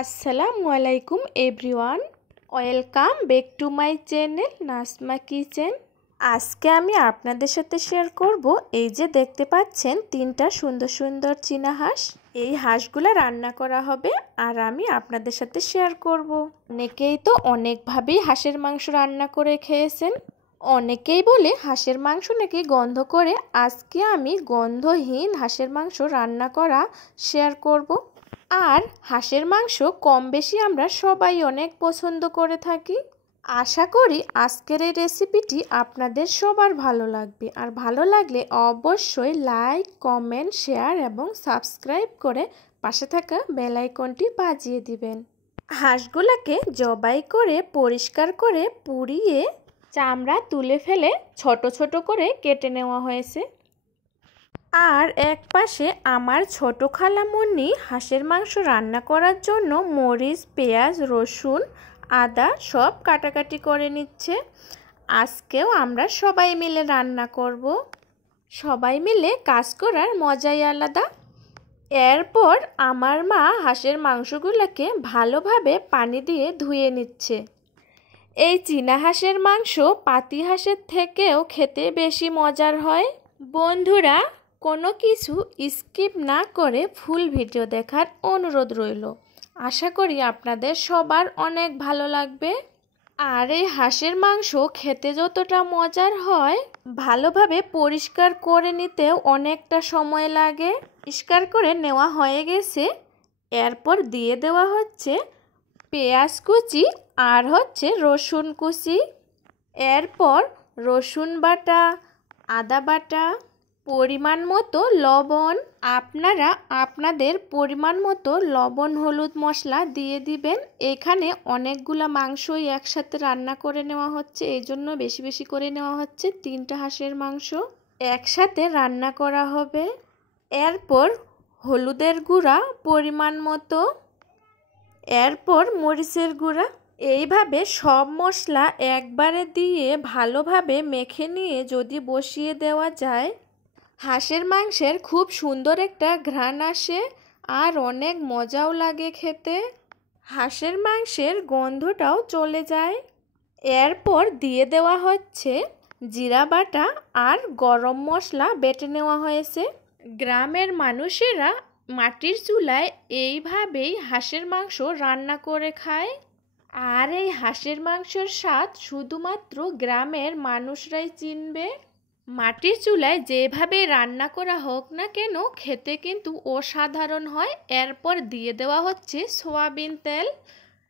আসসালামু আলাইকুম everyone, welcome back to my channel Nasma kitchen. আজকে আমি আপনাদের সাথে শেয়ার করব এই যে দেখতে পাচ্ছেন তিনটা সুন্দর সুন্দর চীনা হাঁস। এই হাঁসগুলো রান্না করা হবে আর আমি আপনাদের সাথে শেয়ার করব। অনেকেই তো অনেকভাবেই হাঁসের মাংস রান্না করে খেয়েছেন। অনেকেই বলে হাঁসের মাংস নাকি গন্ধ করে। আজকে আমি গন্ধহীন হাঁসের মাংস রান্না করা শেয়ার করব। আর হাঁসের মাংস কম বেশি আমরা সবাই অনেক পছন্দ করে থাকি। আশা করি আজকের এই রেসিপিটি আপনাদের সবার ভালো লাগবে। আর ভালো লাগলে অবশ্যই লাইক, কমেন্ট, শেয়ার এবং সাবস্ক্রাইব করে পাশে থাকা বেল আইকনটি বাজিয়ে দিবেন। হাঁসগুলোকে জবাই করে পরিষ্কার করে পুড়িয়ে চামড়া তুলে ফেলে ছোট ছোট করে কেটে নেওয়া হয়েছে। আর এক পাশে আমার ছোট খালামণি হাঁসের মাংস রান্না করার জন্য মরিচ, পেঁয়াজ, রসুন, আদা সব কাটাকাটি করে নিচ্ছে। আজকেও আমরা সবাই মিলে রান্না করব। সবাই মিলে কাজ করার মজাই আলাদা। এরপর আমার মা হাঁসের মাংসগুলোকে ভালোভাবে পানি দিয়ে ধুয়ে নিচ্ছে। এই চীনা হাঁসের মাংস পাতি হাঁসের থেকেও খেতে বেশি মজার হয়। বন্ধুরা, কোনো কিছু স্কিপ না করে ফুল ভিডিও দেখার অনুরোধ রইল। আশা করি আপনাদের সবার অনেক ভালো লাগবে। আর এই হাঁসের মাংস খেতে যতটা মজার হয়, ভালোভাবে পরিষ্কার করে নিতেও অনেকটা সময় লাগে। পরিষ্কার করে নেওয়া হয়ে গেছে। এরপর দিয়ে দেওয়া হচ্ছে পেঁয়াজ কুচি আর হচ্ছে রসুন কুচি। এরপর রসুন বাটা, আদা বাটা, পরিমাণ মতো লবণ। আপনারা আপনাদের পরিমাণ মতো লবণ, হলুদ, মশলা দিয়ে দিবেন। এখানে অনেকগুলা মাংসই একসাথে রান্না করে নেওয়া হচ্ছে, এই জন্য বেশি বেশি করে নেওয়া হচ্ছে। 3টা হাঁসের মাংস একসাথে রান্না করা হবে। এরপর হলুদের গুঁড়া পরিমাণ মতো, এরপর মরিচের গুঁড়া। এইভাবে সব মশলা একবারে দিয়ে ভালোভাবে মেখে নিয়ে যদি বসিয়ে দেওয়া যায়, হাঁসের মাংসের খুব সুন্দর একটা ঘ্রাণ আসে আর অনেক মজাও লাগে খেতে। হাঁসের মাংসের গন্ধটাও চলে যায়। এরপর দিয়ে দেওয়া হচ্ছে জিরা বাটা আর গরম মশলা বেটে নেওয়া হয়েছে। গ্রামের মানুষেরা মাটির চুলায় এইভাবেই হাঁসের মাংস রান্না করে খায়। আর এই হাঁসের মাংসের স্বাদ শুধুমাত্র গ্রামের মানুষরাই চিনবে। মাটির চুলায় যেভাবে রান্না করা হোক না কেন, খেতে কিন্তু অসাধারণ হয়। এরপর দিয়ে দেওয়া হচ্ছে সয়াবিন তেল।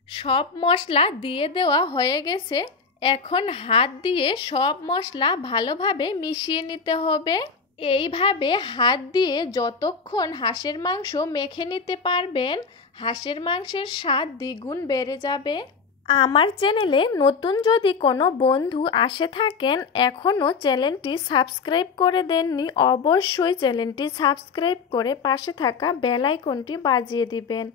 সব মশলা দিয়ে দেওয়া হয়ে গেছে। এখন হাত দিয়ে সব মশলা ভালোভাবে মিশিয়ে নিতে হবে। এইভাবে হাত দিয়ে যতক্ষণ হাঁসের মাংস মেখে নিতে পারবেন, হাঁসের মাংসের স্বাদ দ্বিগুণ বেড়ে যাবে। আমার চ্যানেলে নতুন যদি কোনো বন্ধু আসে থাকেন, এখনও চ্যানেলটি সাবস্ক্রাইব করে দেননি, অবশ্যই চ্যানেলটি সাবস্ক্রাইব করে পাশে থাকা বেল আইকনটি বাজিয়ে দিবেন।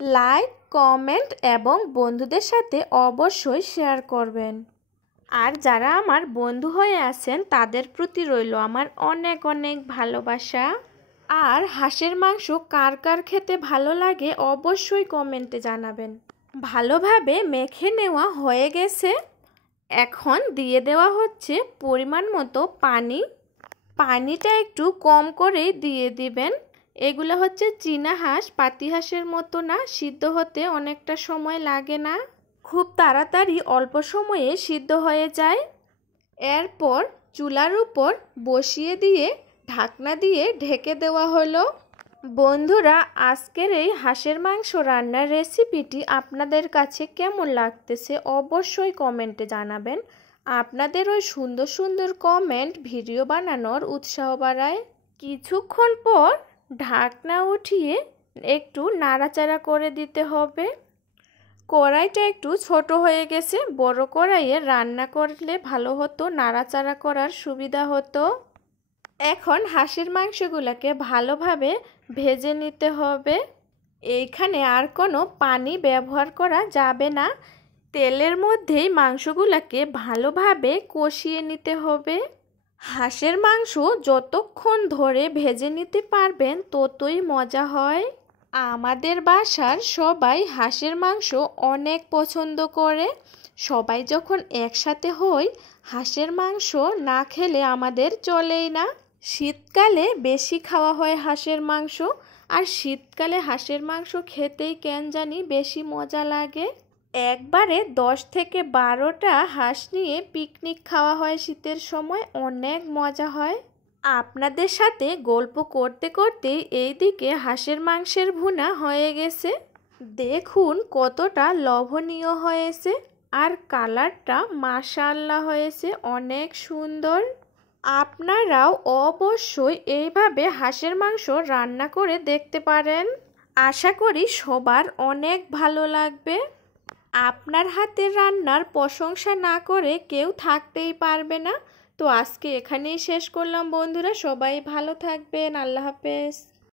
লাইক, কমেন্ট এবং বন্ধুদের সাথে অবশ্যই শেয়ার করবেন। আর যারা আমার বন্ধু হয়ে আছেন তাদের প্রতি রইল আমার অনেক অনেক ভালোবাসা। আর হাঁসের মাংস কার কার খেতে ভালো লাগে অবশ্যই কমেন্টে জানাবেন। ভালোভাবে মেখে নেওয়া হয়ে গেছে। এখন দিয়ে দেওয়া হচ্ছে পরিমাণ মতো পানি। পানিটা একটু কম করেই দিয়ে দিবেন। এগুলো হচ্ছে চীনা হাঁস, পাতি হাঁসের মতো না, সিদ্ধ হতে অনেকটা সময় লাগে না, খুব তাড়াতাড়ি অল্প সময়ে সিদ্ধ হয়ে যায়। এরপর চুলার উপর বসিয়ে দিয়ে ঢাকনা দিয়ে ঢেকে দেওয়া হলো। বন্ধুরা, আজকের এই হাঁসের মাংস রান্নার রেসিপিটি আপনাদের কাছে কেমন লাগতেছে অবশ্যই কমেন্টে জানাবেন। আপনাদের ওই সুন্দর সুন্দর কমেন্ট ভিডিও বানানোর উৎসাহ বাড়ায়। কিছুক্ষণ পর ঢাকনা উঠিয়ে একটু নাড়াচাড়া করে দিতে হবে। কড়াইটা একটু ছোট হয়ে গেছে, বড় কড়াইয়ে রান্না করলে ভালো হতো, নাড়াচাড়া করার সুবিধা হতো। এখন হাঁসের মাংসগুলোকে ভালোভাবে ভেজে নিতে হবে। এইখানে আর কোনো পানি ব্যবহার করা যাবে না। তেলের মধ্যেই মাংসগুলোকে ভালোভাবে কষিয়ে নিতে হবে। হাঁসের মাংস যতক্ষণ ধরে ভেজে নিতে পারবেন ততই মজা হয়। আমাদের বাসার সবাই হাঁসের মাংস অনেক পছন্দ করে। সবাই যখন একসাথে হই হাঁসের মাংস না খেলে আমাদের চলেই না। শীতকালে বেশি খাওয়া হয় হাঁসের মাংস, আর শীতকালে হাঁসের মাংস খেতেই কেন জানি বেশি মজা লাগে। একবারে 10 থেকে 12টা হাঁস নিয়ে পিকনিক খাওয়া হয় শীতের সময়, অনেক মজা হয়। আপনাদের সাথে গল্প করতে করতে এইদিকে হাঁসের মাংসের ভুনা হয়ে গেছে। দেখুন কতটা লোভনীয় হয়েছে, আর কালারটা মাশাআল্লাহ হয়েছে অনেক সুন্দর। আপনারাও অবশ্যই এইভাবে হাঁসের মাংস রান্না করে দেখতে পারেন। আশা করি সবার অনেক ভালো লাগবে। আপনার হাতের রান্নার প্রশংসা না করে কেউ থাকতেই পারবে না। তো আজকে এখানেই শেষ করলাম বন্ধুরা, সবাই ভালো থাকবেন, আল্লাহ হাফেজ।